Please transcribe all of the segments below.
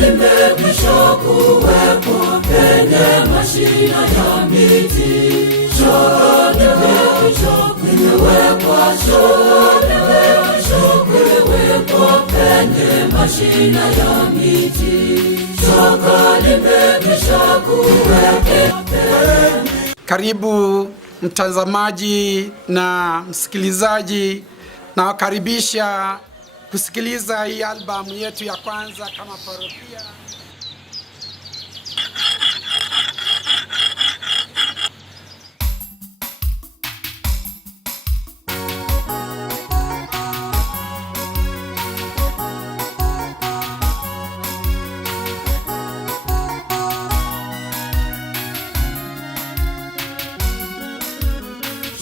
limekwisha kuwepo penye mashina ya miti. Shoka limekwisha kuwekwa, shoka limekwisha kuwekwa penye mashina ya miti. Shoka limekwisha kuwekwa. Karibu mtazamaji na msikilizaji, na wakaribisha kusikiliza hii albamu yetu ya kwanza kama parokia.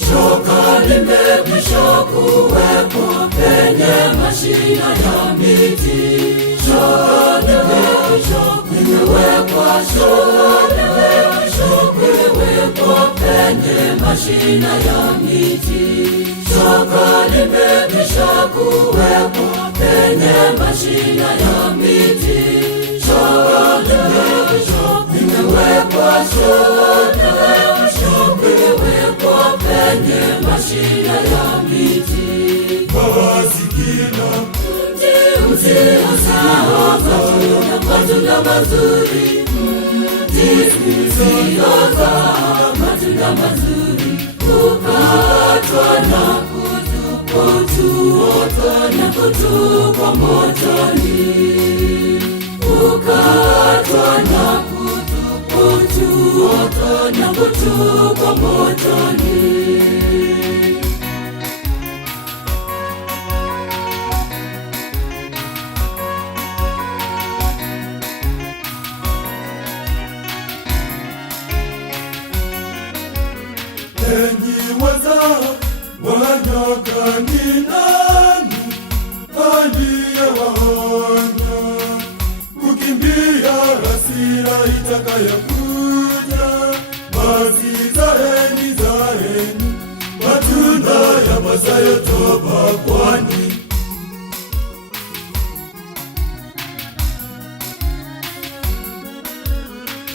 Shoka limekwisha kuwepo penye mashina ya miti. Shoka limekwisha kuwekwa, shoka limekwisha kuwekwa penye mashina ya miti. Shoka limekwisha kuwekwa penye mashina ya miti. Shoka limekwisha kuwekwa, shoka limekwisha kuwekwa penye mashina ya miti. Masikila mti usiozaa matunda mazuri, mti usiozaa matunda mazuri, ukatwa na kutupwa motoni. Ukatwa na kutupwa motoni. enyi wazao wa nyoka, ni nani aliyewaonya kukimbia hasira itakayokuja? Basi zaeni, zaeni matunda yapasayo toba, kwani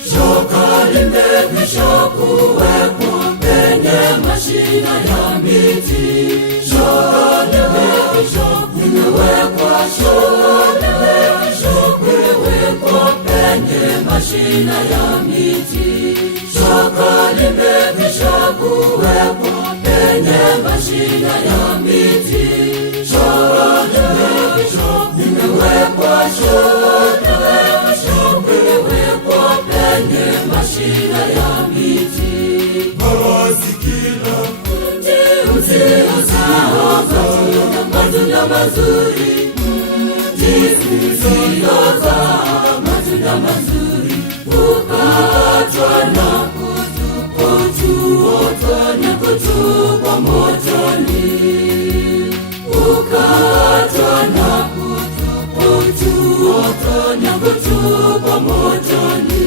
shoka limekwisha kuwepo penye mashina ya miti. Shoka limekwisha kuwekwa, shoka limekwisha kuwekwa penye mashina ya miti. Shoka limekwisha kuwekwa penye mashina ya miti. Shoka limekwisha kuwekwa, shoka limekwisha kuwekwa penye mashina ya miti. masikila Mti usiozaa matunda mazuri, mti usiozaa matunda mazuri, ukatwa na kutupwa motoni. Ukatwa na kutupwa motoni.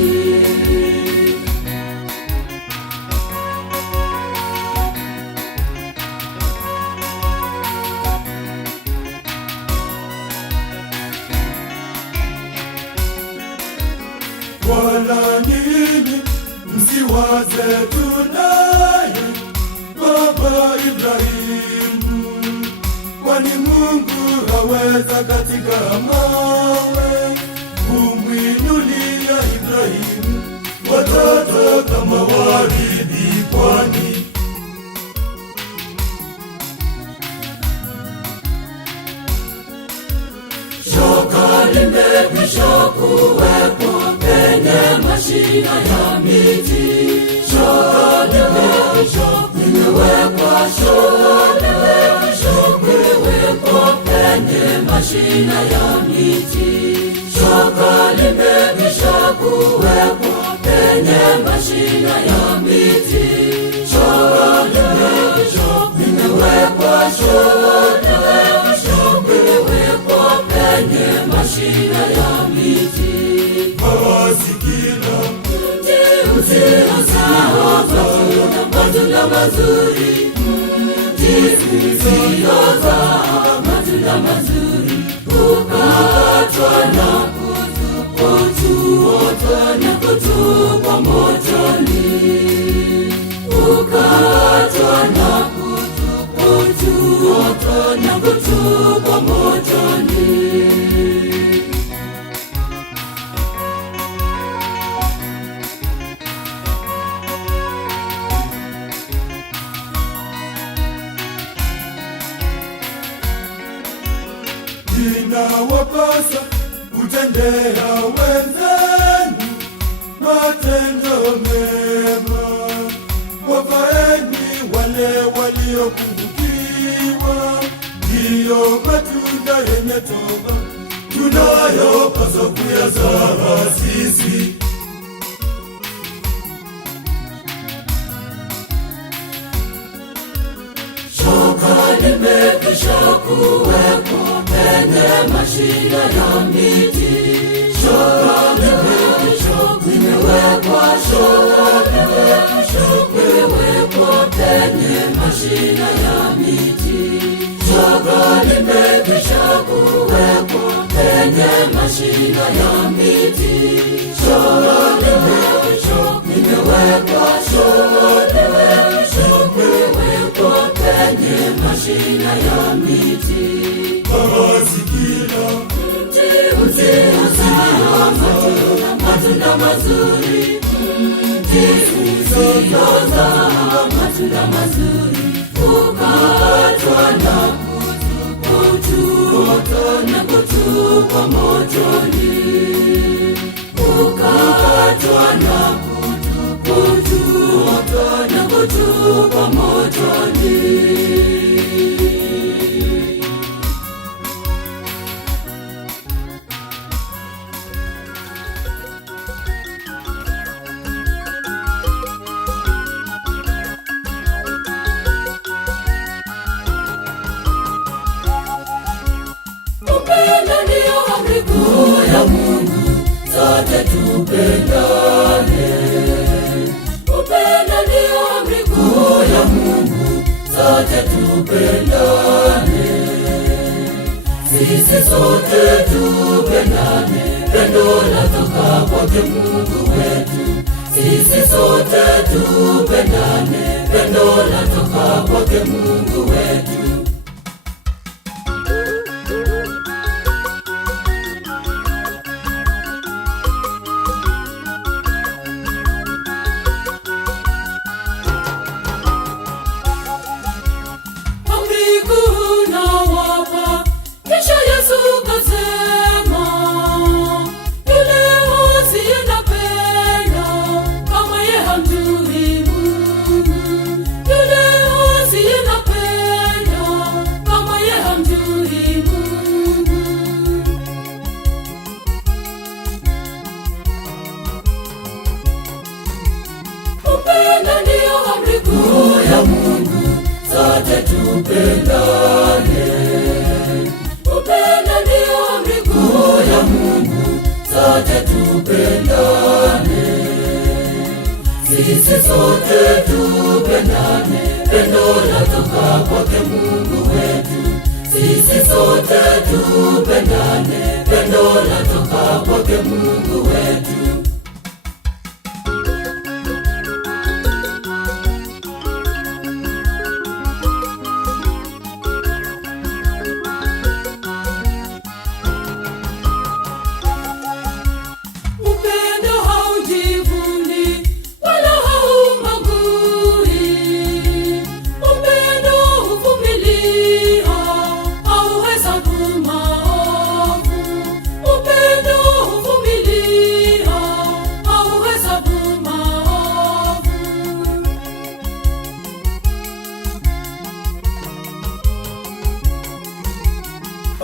wala nini msiwaze tunaye baba Ibrahimu, kwani Mungu haweza katika mawe kumwinulia Ibrahimu watoto kama warithi, kwani Shoka limekwisha kuwepo penye mashina ya miti. Shoka limekwisha kuwekwa, shoka limekwisha kuwekwa penye mashina ya miti. Shoka limekwisha kuwekwa penye mashina ya miti. Shoka limekwisha kuwekwa, shoka limekwisha kuwekwa penye mashina ya miti. masikila Mti usiozaa matunda mazuri, mti usiozaa matunda mazuri, ukatwa na kutupwa motoni. Inawapasa kutendea wenzenu matendo mema, wafaeni wale waliopungukiwa, ndiyo matunda yenye toba tunayopaswa kuyazaa sisi. Shoka limekwisha kuwekwa penye mashina ya miti. Shoka limekwisha limewekwa, shoka limewekwa penye mashina ya miti. Shoka limekwisha kuwekwa penye mashina ya miti. Shoka limewekwa, shoka limewekwa penye mashina ya miti. Mazingira Mti usiozaa matunda mazuri, mti usiozaa matunda mazuri, ukatwa na kutupwa motoni. Ukatwa na kutupwa motoni. Upendo ndio amri kuu ya Mungu, sote tupendane. Upendo ndio amri kuu ya Mungu, sote tupendane. Sisi sote tupendane, pendo latoka kwake Mungu wetu. Sisi sote tupendane, pendo latoka kwake Mungu wetu. Upendo ndio amri kuu ya Mungu, sote tupendane. Upendo ndio amri kuu ya Mungu, sote tupendane. Sisi sote tupendane, pendo latoka kwake Mungu wetu. Sisi sote tupendane, pendo latoka kwake Mungu wetu.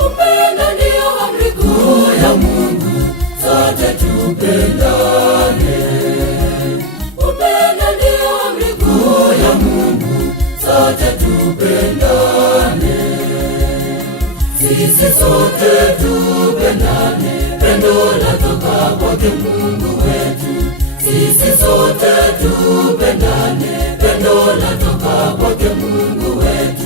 Upendo ndio amri kuu ya Mungu, sote tupendane. Upendo ndio amri kuu ya Mungu, sote tupendane. Sisi sote tupendane, pendo latoka kwake Mungu wetu. Sisi sote tupendane, pendo latoka kwake Mungu wetu.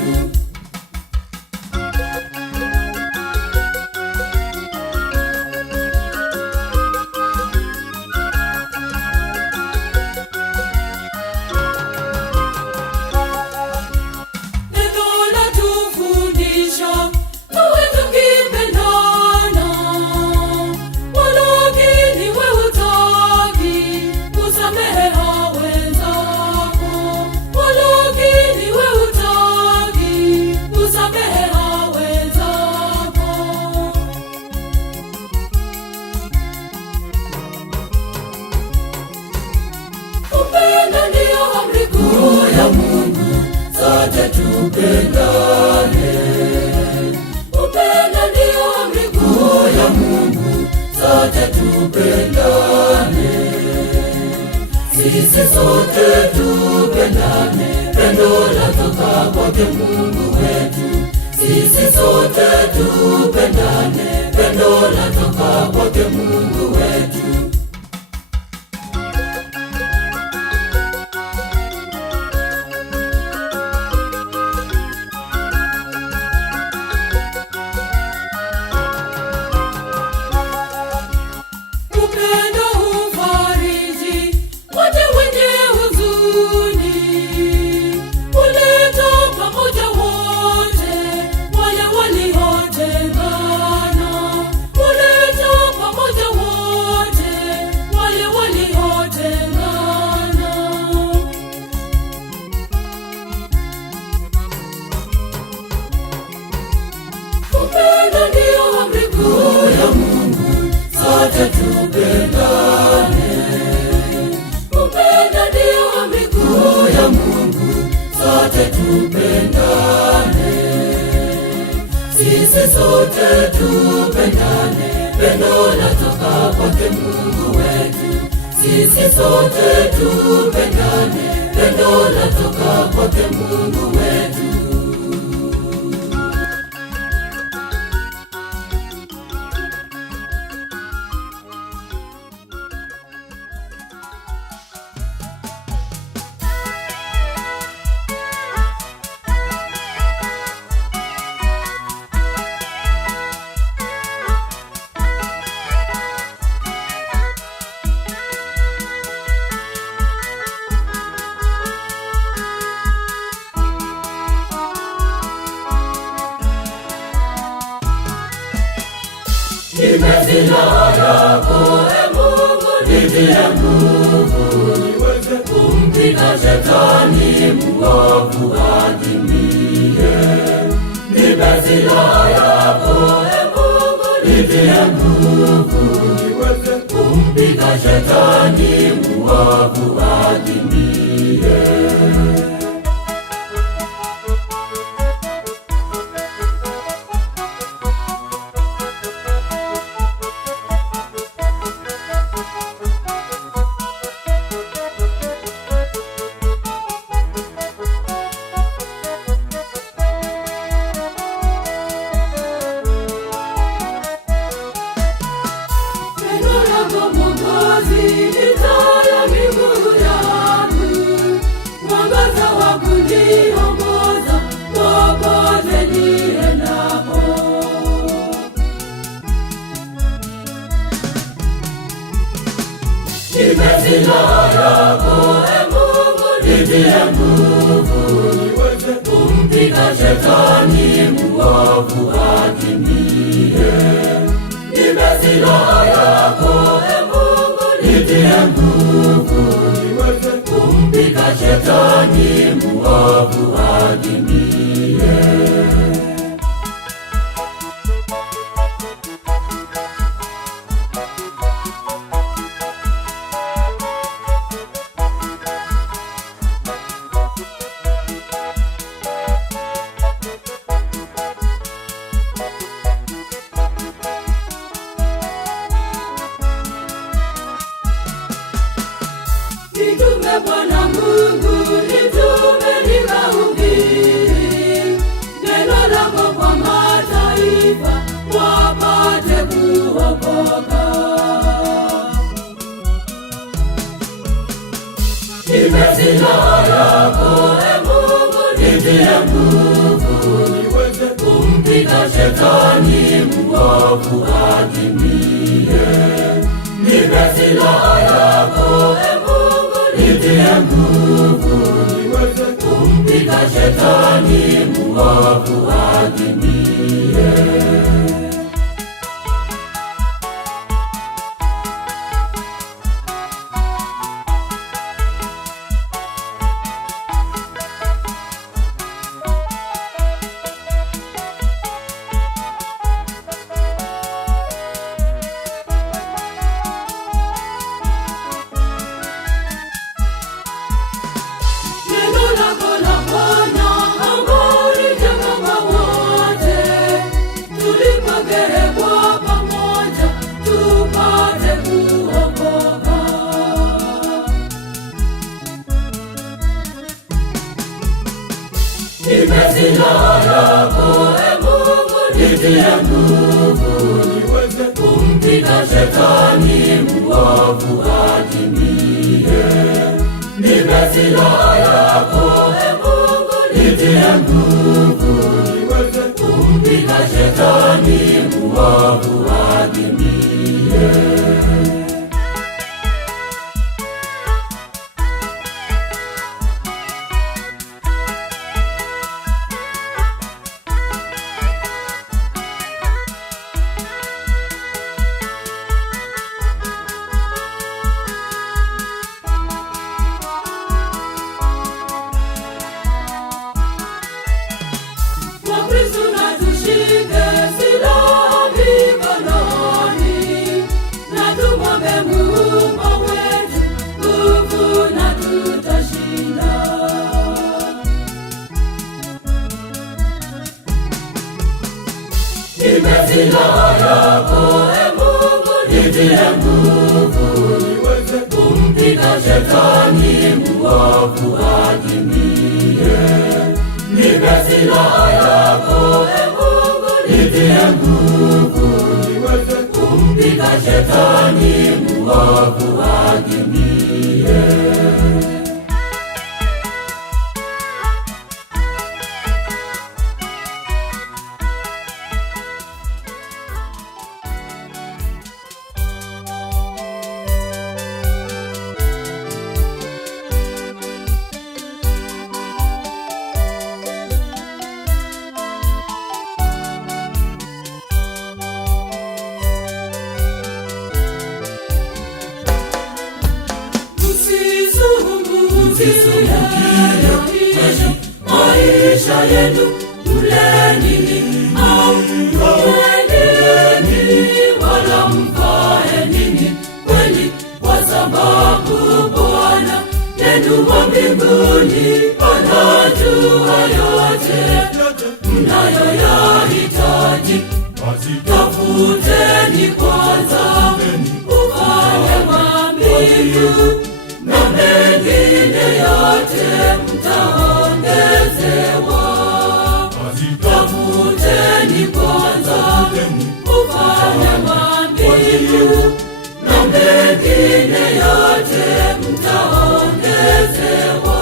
tupendane. Upendo ndio amri kuu ya Mungu, sote tupendane. Sisi sote tupendane, pendo latoka kwake Mungu wetu. Sisi sote tupendane, pendo latoka kwake Mungu wetu. Upendo hufariji wote wenye huzuni, huleta pamoja wote wale waliotengana, huleta pamoja wote wale waliotengana. Upendo ndio amri kuu ya Mungu, sote tupendane. Upendo ndio amri kuu ya Mungu, sote tupendane. Sisi sote tupendane, pendo latoka kwake Mungu wetu. Sisi sote tupendane, pendo latoka kwake Mungu wetu. Nimezila yako, Mungu, nitie nguvu, niweze kumpiga shetani mwovu adimie. Nimezila yako, Mungu, nitie nguvu, niweze kumpiga shetani mwovu adimie. Neno lako Mwokozi ni taa ya miguu yangu, mwangaza wa kuniongoza popote niendapo. Nimezila yako, Mungu, nitie nguvu, niweze kumpiga shetani mwovu adimie. Nimezila yako, Mungu, nitie nguvu, niweze kumpiga shetani mwovu adimie. Nitume Bwana Mungu, nitume nikahubiri neno lako kwa mataifa, wapate kuokoka. Nimezila yako, Mungu, nitie nguvu, niweze kumpiga shetani mwovu adimie. Nimezila yako, Mungu, nitie nguvu, niweze kumpiga shetani mwovu adimie. Neno lako la Bwana ambalo shetani muovu atimie. Nipe silaha yako, e Mungu, nitie nguvu niweze kumpiga shetani muovu atimie. Nipe silaha yako, e Mungu, nitie nguvu niweze kumpiga shetani muovu atimie. Nipe silaha yako, e Mungu, nitie nguvu niweze kumpiga shetani muovu atimie. Maisha yenu mle nini au mle nini, wala mvae nini kweli, kwa sababu Bwana yenu wa mbinguni anajua yote mnayoyahitaji. Tafuteni kwanza ufalme wa mbingu, na mengine yote mtaongezewa. Tafuteni kwanza ufalme wa mbingu, na mengine yote mtaongezewa.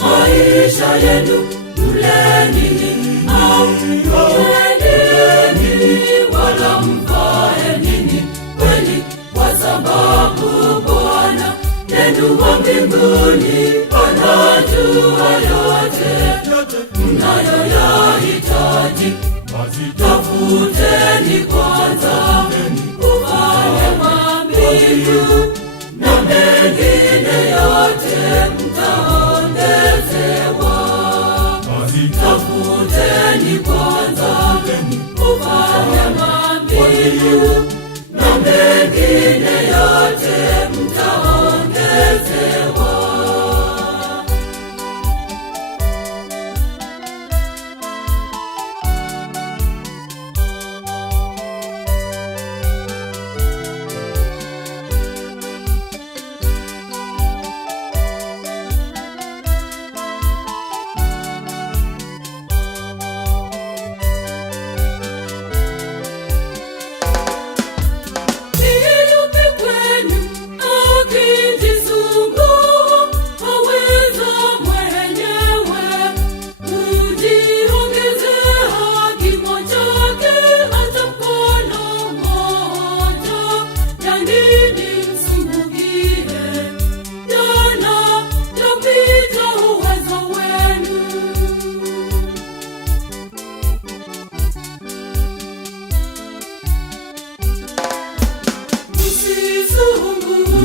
Maisha yenu mle nini au mle nini, wala mvae nini kweli, kwa sababu Bwana yenu wa mbinguni anajua yote mnayoyahitaji. Tafuteni kwanza ufalme wa mbingu, na mengine yote mtaongezewa. Tafuteni kwanza ufalme wa mbingu, na mengine yote mtaongezewa.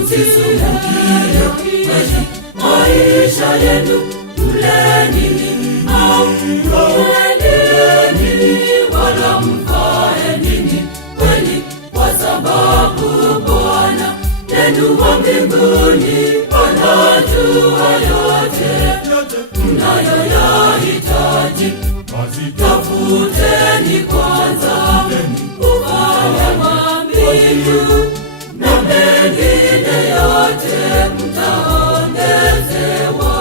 msisumbukie kweli maisha yenu, mleni au mwendeleni, wala mfae nini kweli, kwa sababu Bwana yenu wa mbinguni anajua yote mnayoyahitaji. Tafuteni kwanza ufalme wa mbingu, na mengine yote mtaongezewa.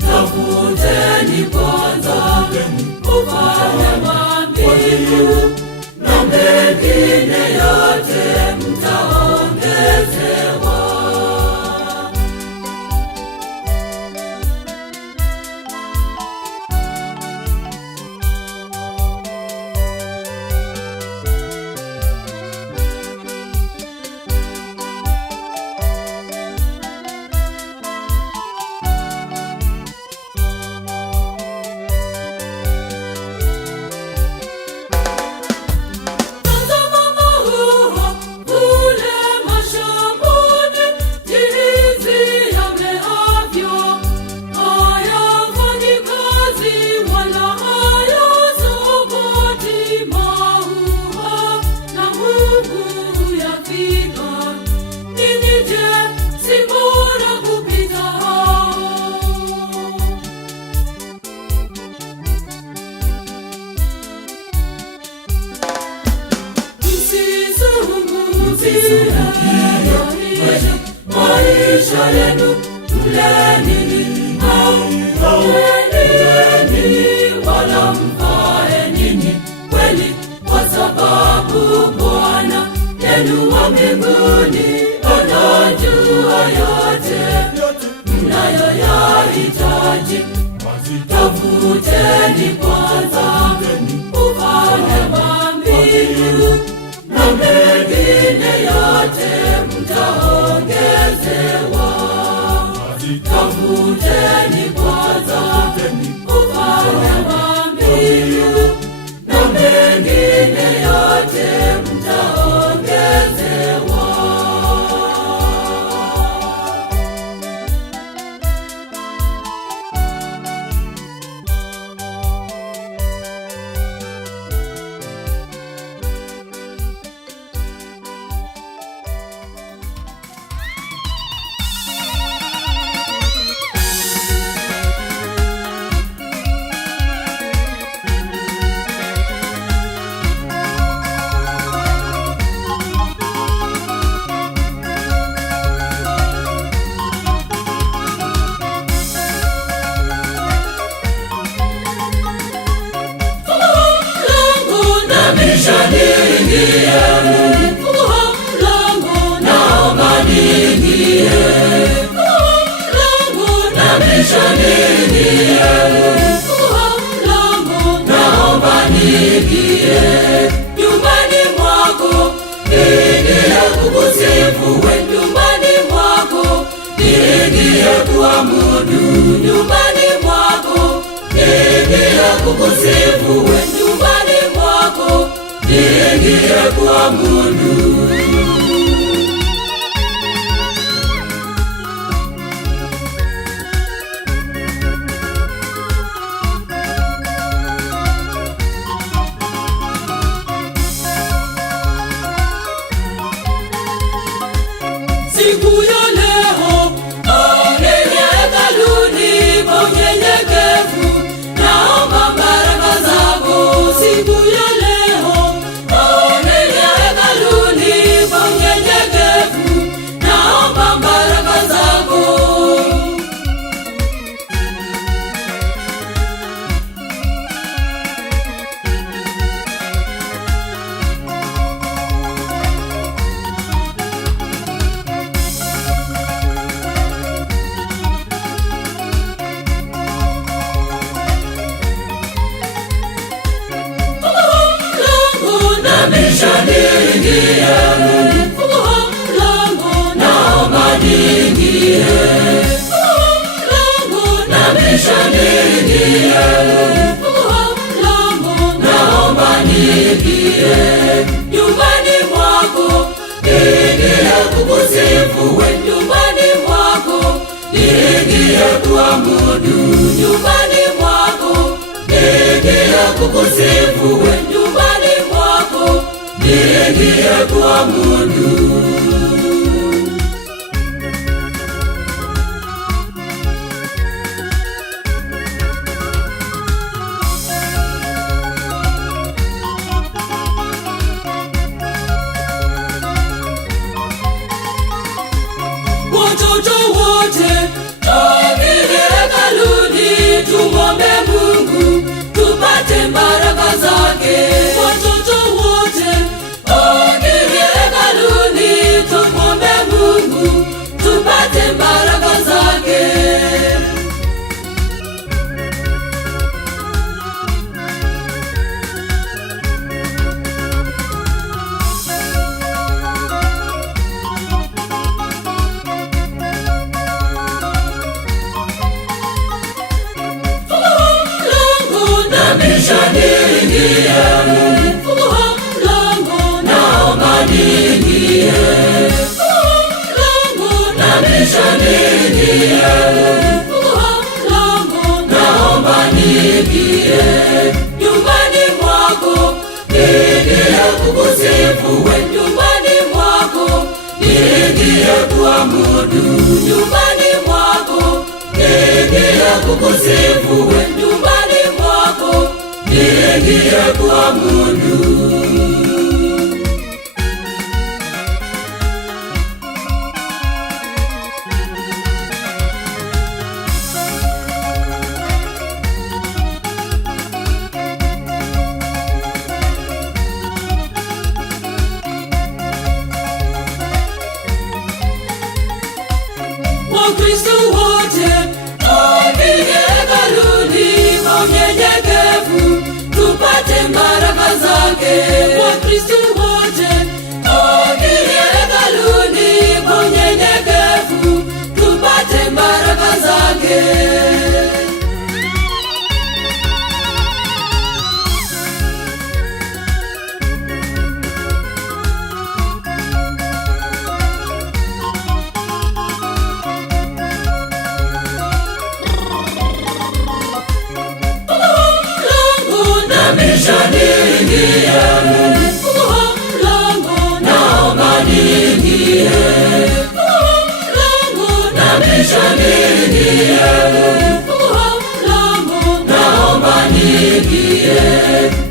Tafuteni kwanza ufalme wa mbingu, na mengine yote mtaongezewa. Maisha yenu, mleni au mwendeleni, wala mfae nini kweli, kwa sababu Bwana yenu wa mbinguni anajua yote mnayoyahitaji. Tafuteni kwanza ufalme wa mbingu, na mengine yote mtaongezewa. Tafuteni kwanza ufalme wa mbingu, na mengine yote mtaongezewa. Nyumbani mwako niingie kukusifu, nyumbani mwako niingie kuabudu, nyumbani mwako niingie kukusifu, nyumbani mwako niingie kuabudu. Siku ya leo oneni hekaluni kwa unyenyekevu, naomba baraka zako. Siku ya leo oneni hekaluni kwa unyenyekevu, naomba baraka zako. Nyumbani mwako niingie kukusifu, kukusifu we nyumbani mwako, niingie kuabudu nyumbani mwako, niingie kukusifu we nyumbani mwako, niingie kuabudu. Watoto wote tuingie hekaluni, tumwombe Mungu tupate baraka zake. Watoto wote tuingie hekaluni, tumwombe Mungu tupate baraka zake. Nyumbani mwako, niingie kukusifu we nyumbani mwako, niingie kuabudu nyumbani mwako, niingie kukusifu we nyumbani mwako, niingie kuabudu. Wakristo wote tuingie hekaluni kwa unyenyekevu, tupate baraka zake. Wakristo wote tuingie hekaluni kwa unyenyekevu, tupate baraka zake.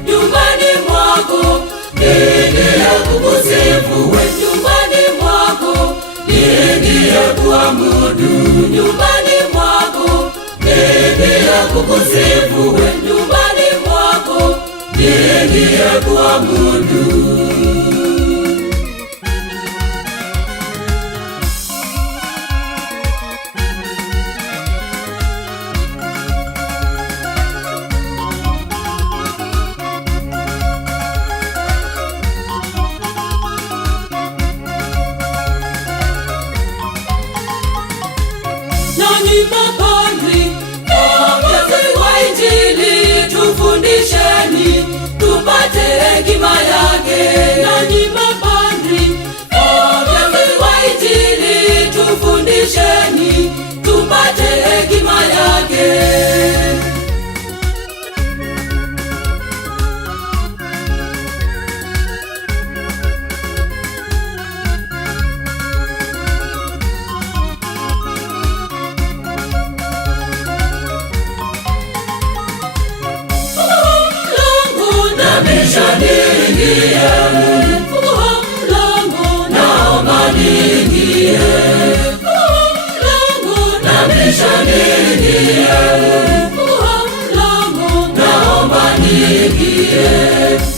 Nyumbani mwako, niingie kukusifu we nyumbani mwako, niingie kuabudu nyumbani mwako, niingie kukusifu we nyumbani mwako, niingie kuabudu. Nanyi mapadri, viongozi wa Injili, tufundisheni tupate hekima yake. Nanyi mapadri, viongozi wa Injili, tufundisheni tupate hekima yake.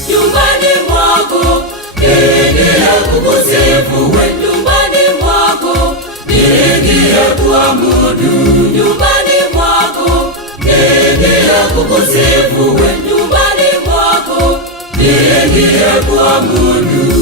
Nyumbani mwako, niingie kukusifu we nyumbani mwako, niingie kuabudu nyumbani mwako, niingie kukusifu we nyumbani mwako, niingie kuabudu.